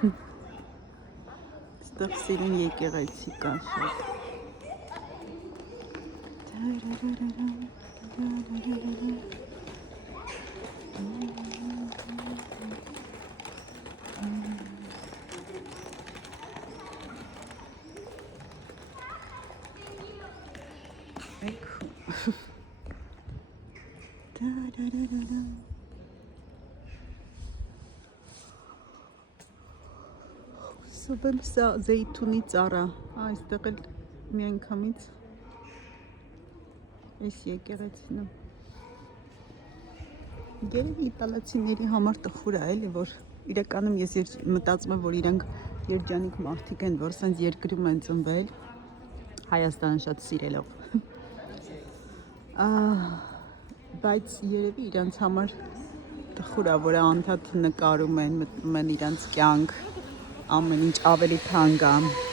Ստեղ սիրուն եկեղեցի կա շատ։ Սովեմ սա զեյթունի ծառա, այստեղ էլ մի անգամից այս եկեղեցին է։ Երևի իտալացիների համար տխուր է էլի, որ իրականում ես մտածում եմ, որ իրանք երջանիկ մարդիկ են, որ սենց երկրում են ծնվել, Հայաստանը շատ սիրելով։ Բայց երևի իրանց համար տխուր է, որ անդադ նկարում են, մտնում են իրանց կյանք, ամեն ինչ ավելի թանկ է։